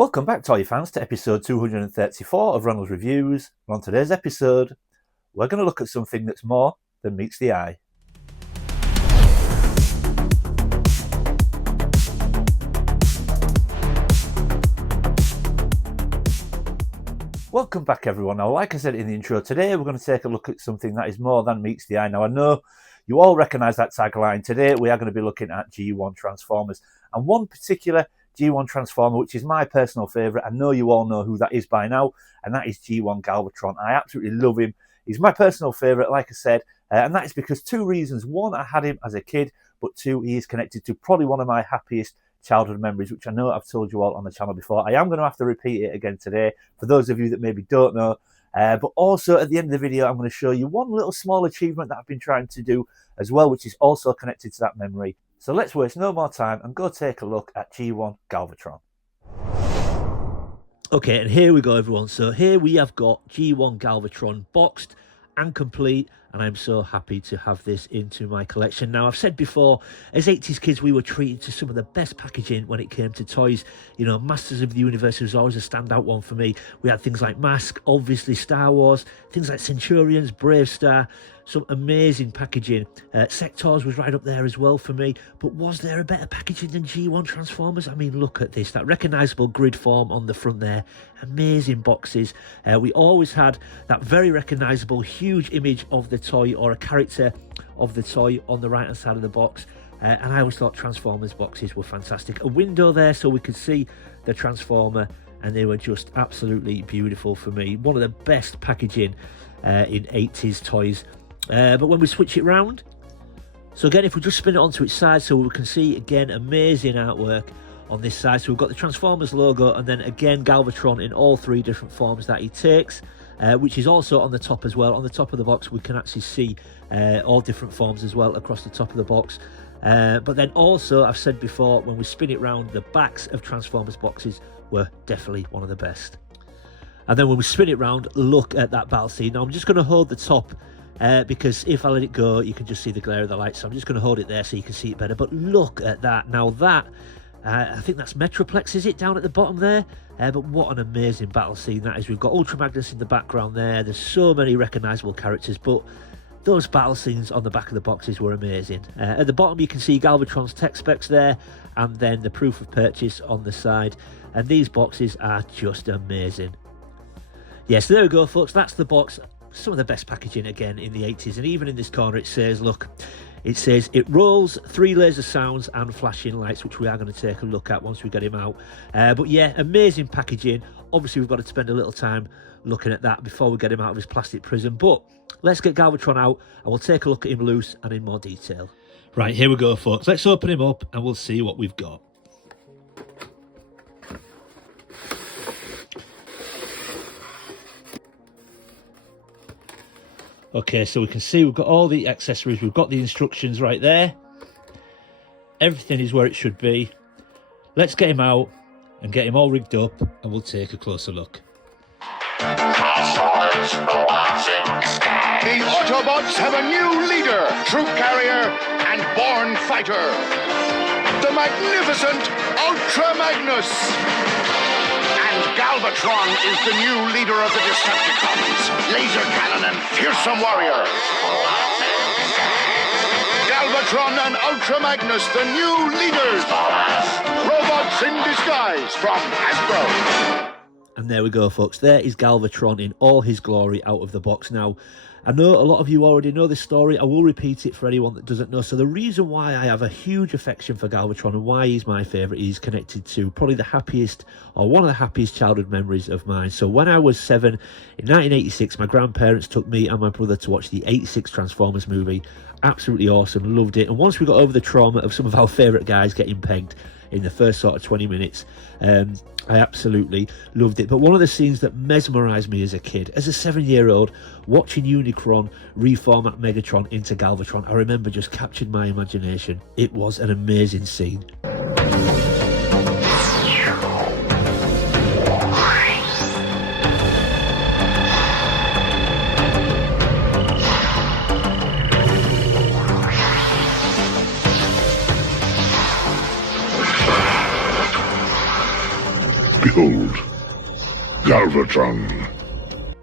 Welcome back, toy fans, to episode 234 of Ronald's Reviews. And on today's episode, we're going to look at something that's more than meets the eye. Welcome back, everyone. Now, like I said in the intro, today we're going to take a look at something that is more than meets the eye. Now, I know you all recognise that tagline. Today we are going to be looking at G1 Transformers, and one particular G1 Transformer, which is my personal favourite. I know you all know who that is by now, and that is G1 Galvatron. I absolutely love him. He's my personal favourite, like I said, and that is because two reasons. One, I had him as a kid, but two, he is connected to probably one of my happiest childhood memories, which I know I've told you all on the channel before. I am going to have to repeat it again today for those of you that maybe don't know. But also at the end of the video, I'm going to show you one little small achievement that I've been trying to do as well, which is also connected to that memory. So let's waste no more time and go take a look at G1 Galvatron. Okay, and here we go, everyone. So here we have got G1 Galvatron boxed and complete, and I'm so happy to have this into my collection. Now, I've said before, as 80s kids, we were treated to some of the best packaging when it came to toys. You know, Masters of the Universe was always a standout one for me. We had things like Mask, obviously Star Wars, things like Centurions, Brave Star, some amazing packaging. Sectors was right up there as well for me. But was there a better packaging than G1 Transformers? I mean, look at this, that recognisable grid form on the front there. Amazing boxes. We always had that very recognisable huge image of the toy or a character of the toy on the right hand side of the box. And I always thought Transformers boxes were fantastic. A window there so we could see the Transformer, and they were just absolutely beautiful for me. One of the best packaging in 80s toys. But when we switch it round, so again, if we just spin it onto its side, so we can see again amazing artwork on this side. So we've got the Transformers logo, and then again Galvatron in all three different forms that he takes, which is also on the top as well. On the top of the box we can actually see all different forms as well across the top of the box. But then also, I've said before, when we spin it round, the backs of Transformers boxes were definitely one of the best. And then when we spin it round, look at that battle scene. Now I'm just going to hold the top because if I let it go, you can just see the glare of the light. So I'm just going to hold it there so you can see it better. But look at that. Now that, I think that's Metroplex, is it, down at the bottom there? But what an amazing battle scene that is. We've got Ultra Magnus in the background there. There's so many recognisable characters, but those battle scenes on the back of the boxes were amazing. At the bottom you can see Galvatron's tech specs there, and then the proof of purchase on the side. And these boxes are just amazing. Yes, there we go, folks. That's the box. Some of the best packaging again in the 80s, and even in this corner it says, look, it says it rolls 3 laser sounds and flashing lights, which we are going to take a look at once we get him out. But yeah, amazing packaging. Obviously we've got to spend a little time looking at that before we get him out of his plastic prison, but let's get Galvatron out and we'll take a look at him loose and in more detail. Right, here we go, folks. Let's open him up and we'll see what we've got. Okay, so we can see we've got all the accessories. We've got the instructions right there. Everything is where it should be. Let's get him out and get him all rigged up, and we'll take a closer look. The Autobots have a new leader, troop carrier, and born fighter. The magnificent Ultra Magnus. And Galvatron is the new leader of the Decepticons, laser cannon and fearsome warrior. Galvatron and Ultra Magnus, the new leaders. Robots in disguise from Hasbro. And there we go, folks. There is Galvatron in all his glory out of the box. Now, I know a lot of you already know this story. I will repeat it for anyone that doesn't know. So the reason why I have a huge affection for Galvatron and why he's my favourite, he's connected to probably the happiest, or one of the happiest childhood memories of mine. So when I was 7, in 1986, my grandparents took me and my brother to watch the 86 Transformers movie. Absolutely awesome, loved it. And once we got over the trauma of some of our favourite guys getting pegged in the first sort of 20 minutes, I absolutely loved it. But one of the scenes that mesmerised me as a kid, as a 7-year-old, watching Unicron reformat Megatron into Galvatron, I remember just captured my imagination. It was an amazing scene. Behold, Galvatron.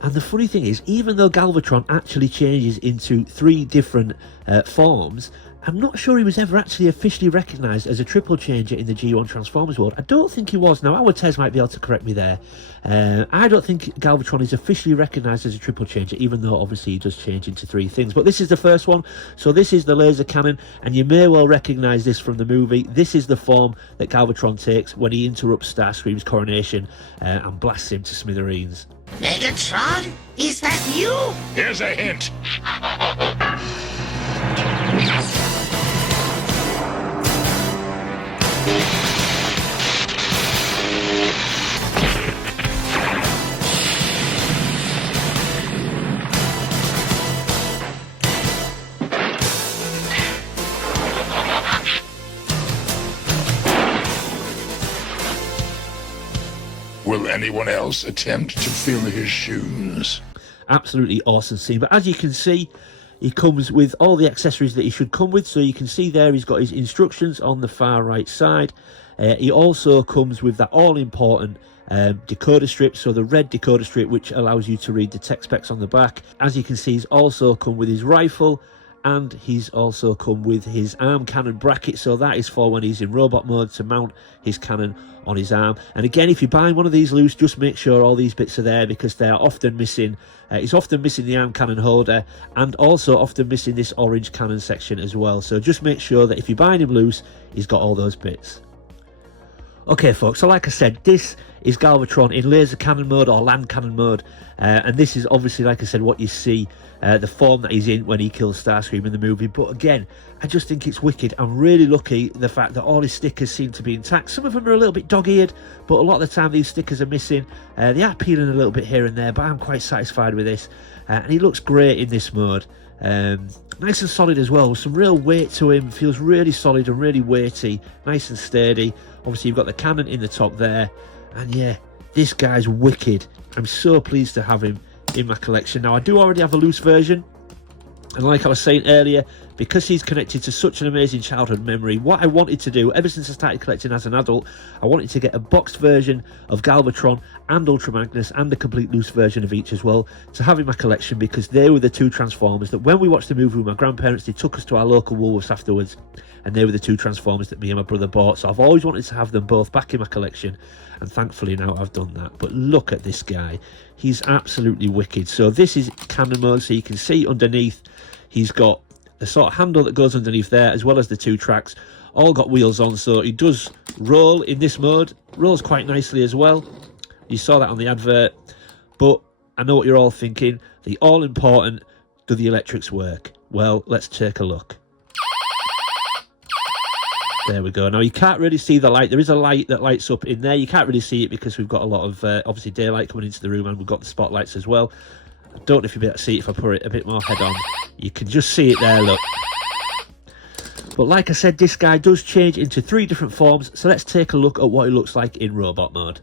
And the funny thing is, even though Galvatron actually changes into 3 different forms, I'm not sure he was ever actually officially recognised as a triple changer in the G1 Transformers world. I don't think he was. Now, our Tez might be able to correct me there. I don't think Galvatron is officially recognised as a triple changer, even though obviously he does change into 3 things. But this is the first one. So this is the laser cannon, and you may well recognise this from the movie. This is the form that Galvatron takes when he interrupts Starscream's coronation and blasts him to smithereens. Megatron? Is that you? Here's a hint. Will anyone else attempt to fill his shoes? Absolutely awesome scene. But as you can see, he comes with all the accessories that he should come with. So you can see there he's got his instructions on the far right side. He also comes with that all-important decoder strip, so the red decoder strip, which allows you to read the tech specs on the back. As you can see, he's also come with his rifle, and he's also come with his arm cannon bracket, so that is for when he's in robot mode to mount his cannon on his arm. And again, if you're buying one of these loose, just make sure all these bits are there, because they are often missing. He's often missing the arm cannon holder, and also often missing this orange cannon section as well. So just make sure that if you're buying him loose, he's got all those bits. Okay folks, so like I said, this is Galvatron in laser cannon mode or land cannon mode, and this is obviously, like I said, what you see, the form that he's in when he kills Starscream in the movie. But again, I just think it's wicked. I'm really lucky the fact that all his stickers seem to be intact. Some of them are a little bit dog-eared, but a lot of the time these stickers are missing. They are peeling a little bit here and there, but I'm quite satisfied with this, and he looks great in this mode. Nice and solid as well, with some real weight to him. Feels really solid and really weighty, nice and sturdy. Obviously you've got the cannon in the top there, and yeah, this guy's wicked. I'm so pleased to have him in my collection. Now I do already have a loose version, and like I was saying earlier, because he's connected to such an amazing childhood memory, what I wanted to do ever since I started collecting as an adult, I wanted to get a boxed version of Galvatron and Ultra Magnus, and a complete loose version of each as well, to have in my collection, because they were the 2 Transformers that when we watched the movie with my grandparents, they took us to our local Woolworths afterwards, and they were the 2 Transformers that me and my brother bought. So I've always wanted to have them both back in my collection, and thankfully now I've done that. But look at this guy, he's absolutely wicked. So this is cannon mode, so you can see underneath he's got the sort of handle that goes underneath there, as well as the 2 tracks, all got wheels on. So he does roll in this mode, rolls quite nicely as well. You saw that on the advert. But I know what you're all thinking, the all important, do the electrics work? Well, let's take a look. There we go. Now you can't really see the light. There is a light that lights up in there. You can't really see it because we've got a lot of obviously daylight coming into the room, and we've got the spotlights as well. I don't know if you'll be able to see it if I put it a bit more head on. You can just see it there, look. But like I said, this guy does change into 3 different forms, so let's take a look at what he looks like in robot mode.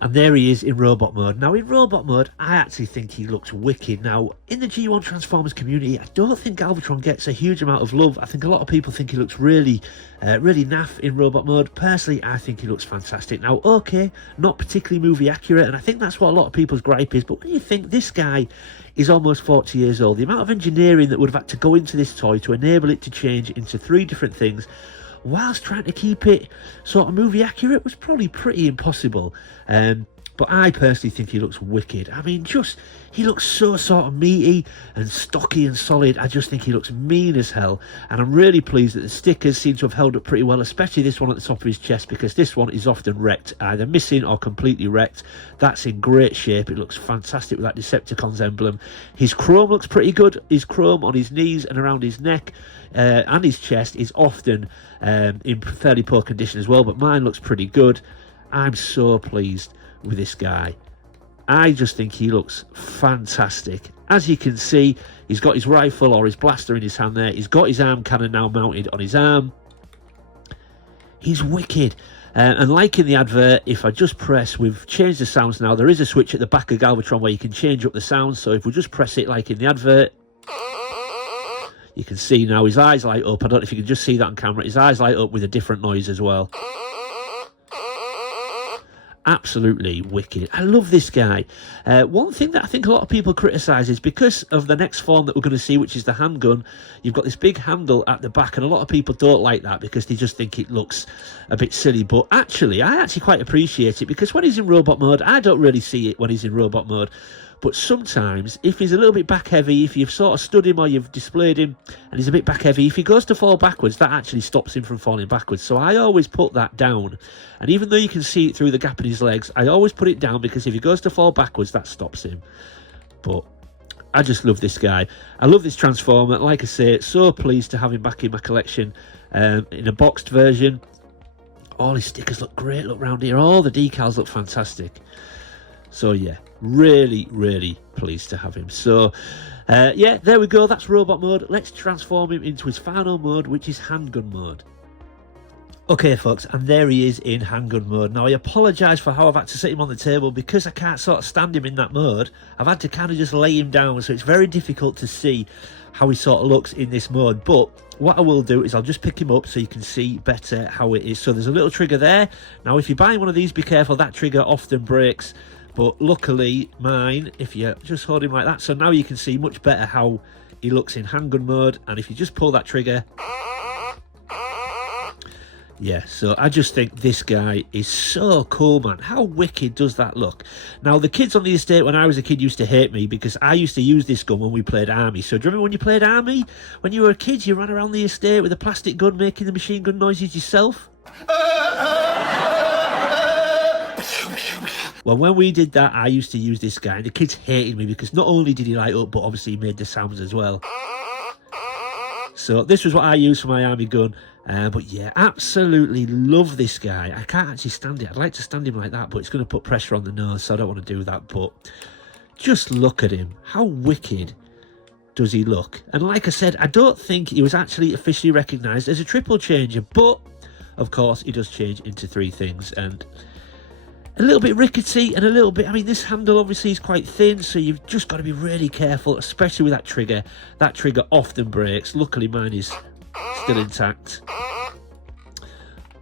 And there he is in robot mode. Now in robot mode, I actually think he looks wicked. Now in the G1 Transformers community, I don't think Galvatron gets a huge amount of love. I think a lot of people think he looks really naff in robot mode. Personally, I think he looks fantastic. Now okay, not particularly movie accurate, and I think that's what a lot of people's gripe is, but when you think this guy is almost 40 years old, the amount of engineering that would have had to go into this toy to enable it to change into 3 different things whilst trying to keep it sort of movie accurate was probably pretty impossible. But I personally think he looks wicked. I mean, he looks so sort of meaty and stocky and solid. I just think he looks mean as hell, and I'm really pleased that the stickers seem to have held up pretty well, especially this one at the top of his chest, because this one is often wrecked, either missing or completely wrecked. That's in great shape. It looks fantastic with that Decepticons emblem. His chrome looks pretty good. His chrome on his knees and around his neck and his chest is often in fairly poor condition as well, but mine looks pretty good. I'm so pleased with this guy. I just think he looks fantastic. As you can see, he's got his rifle or his blaster in his hand there. He's got his arm cannon now mounted on his arm. He's wicked. And like in the advert, if I just press, we've changed the sounds now. There is a switch at the back of Galvatron where you can change up the sounds. So if we just press it like in the advert, you can see now his eyes light up. I don't know if you can just see that on camera. His eyes light up with a different noise as well. Absolutely wicked. I love this guy. One thing that I think a lot of people criticise is because of the next form that we're going to see, which is the handgun, you've got this big handle at the back, and a lot of people don't like that because they just think it looks a bit silly. But actually, I actually quite appreciate it, because when he's in robot mode, I don't really see it when he's in robot mode. But sometimes, if he's a little bit back heavy, if you've sort of stood him or you've displayed him and he's a bit back heavy, if he goes to fall backwards, that actually stops him from falling backwards. So I always put that down. And even though you can see it through the gap in his legs, I always put it down, because if he goes to fall backwards, that stops him. But I just love this guy. I love this Transformer. Like I say, so pleased to have him back in my collection in a boxed version. All his stickers look great. Look round here. All the decals look fantastic. So yeah, really, really pleased to have him. So yeah, there we go. That's robot mode. Let's transform him into his final mode, which is handgun mode. Okay, folks, and there he is in handgun mode. Now, I apologise for how I've had to sit him on the table, because I can't sort of stand him in that mode. I've had to kind of just lay him down, so it's very difficult to see how he sort of looks in this mode. But what I will do is I'll just pick him up so you can see better how it is. So there's a little trigger there. Now, if you're buying one of these, be careful. That trigger often breaks. But luckily, mine, if you just hold him like that, so now you can see much better how he looks in handgun mode. And if you just pull that trigger, yeah, so I just think this guy is so cool, man. How wicked does that look? Now, the kids on the estate when I was a kid used to hate me, because I used to use this gun when we played Army. So do you remember when you played Army? When you were a kid, you ran around the estate with a plastic gun making the machine gun noises yourself? Well, when we did that, I used to use this guy, and the kids hated me because not only did he light up, but obviously he made the sounds as well. So this was what I used for my Army gun. But yeah, absolutely love this guy. I can't actually stand it. I'd like to stand him like that, but it's going to put pressure on the nose, so I don't want to do that. But just look at him. How wicked does he look? And like I said, I don't think he was actually officially recognised as a triple changer, but of course he does change into 3 things, and a little bit rickety and a little bit, I mean, this handle obviously is quite thin, so you've just got to be really careful, especially with that trigger. That trigger often breaks. Luckily mine is still intact.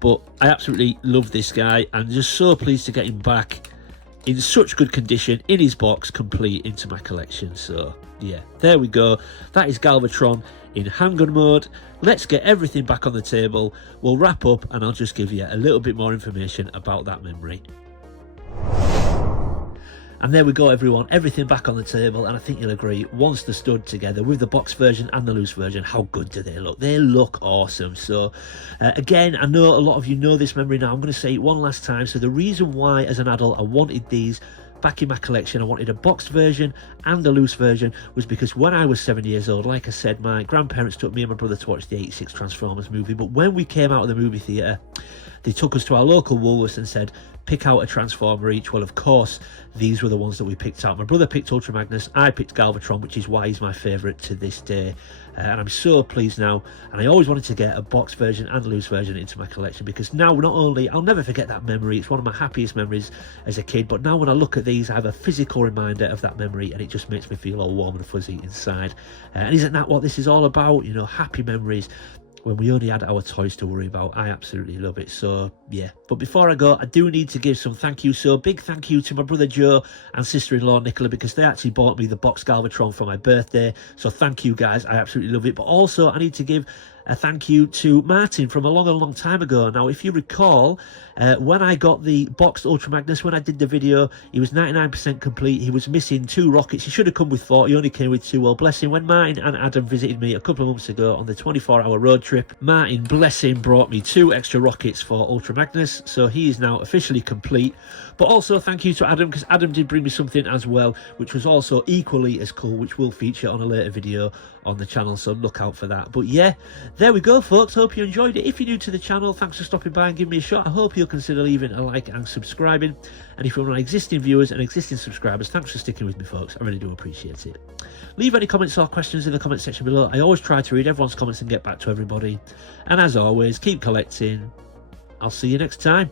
But I absolutely love this guy, and just so pleased to get him back in such good condition, in his box, complete, into my collection. So yeah, there we go. That is Galvatron in handgun mode. Let's get everything back on the table. We'll wrap up, and I'll just give you a little bit more information about that memory. And there we go, everyone, everything back on the table, and I think you'll agree, once they're stood together with the box version and the loose version, how good do they look? They look awesome. So again, I know a lot of you know this memory now. I'm going to say it one last time. So the reason why as an adult I wanted these back in my collection, I wanted a boxed version and a loose version, was because when I was 7 years old, like I said, my grandparents took me and my brother to watch the 86 Transformers movie. But when we came out of the movie theatre, they took us to our local Woolworths and said, pick out a Transformer each. Well, of course, these were the ones that we picked out. My brother picked Ultra Magnus, I picked Galvatron, which is why he's my favourite to this day. And I'm so pleased now. And I always wanted to get a box version and a loose version into my collection, because now not only, I'll never forget that memory, it's one of my happiest memories as a kid, but now when I look at these, I have a physical reminder of that memory, and it just makes me feel all warm and fuzzy inside. And isn't that what this is all about? You know, happy memories when we only had our toys to worry about. I absolutely love it. So yeah, but before I go, I do need to give some thank you. So big thank you to my brother Joe and sister-in-law Nicola, because they actually bought me the box Galvatron for my birthday. So thank you guys, I absolutely love it. But also I need to give a thank you to Martin from a long time ago. Now, if you recall, when I got the boxed Ultra Magnus, when I did the video, he was 99% complete. He was missing 2 rockets. He should have come with 4. He only came with 2. Well, bless him. When Martin and Adam visited me a couple of months ago on the 24-hour road trip, Martin, bless him, brought me 2 extra rockets for Ultra Magnus. So he is now officially complete. But also thank you to Adam, because Adam did bring me something as well, which was also equally as cool, which will feature on a later video on the channel, so look out for that. But yeah, there we go, folks. Hope you enjoyed it. If you're new to the channel, thanks for stopping by and giving me a shot. I hope you'll consider leaving a like and subscribing. And if you're one of my existing viewers and existing subscribers, thanks for sticking with me, folks. I really do appreciate it. Leave any comments or questions in the comment section below. I always try to read everyone's comments and get back to everybody. And as always, keep collecting. I'll see you next time.